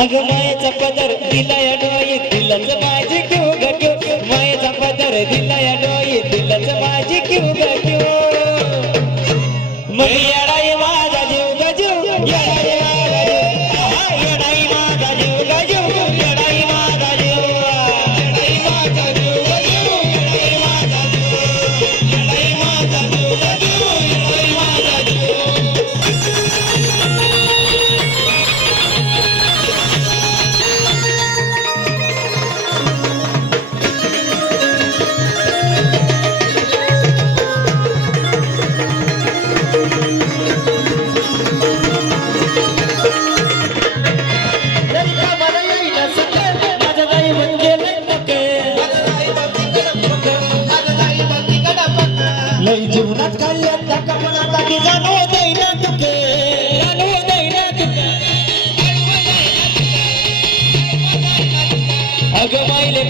अगं मायेचा पदर दिलाय डोई दिलच माझी क्यू ग क्यू मायेचा पदर दिलाय डोई दिलच माझी क्यू ग क्यू मग येडाई माझा जीव ग जीव येडाई माझा जीव येडाई माझा जीव ग जीव येडाई माझा जीव येडाई माझा जीव ग जीव येडाई माझा जीव येडाई माझा जीव ग जीव येडाई माझा जीव लई जीवनात काढल्यात त्या कपनाचा की जाणू दैना तुके अगं माईले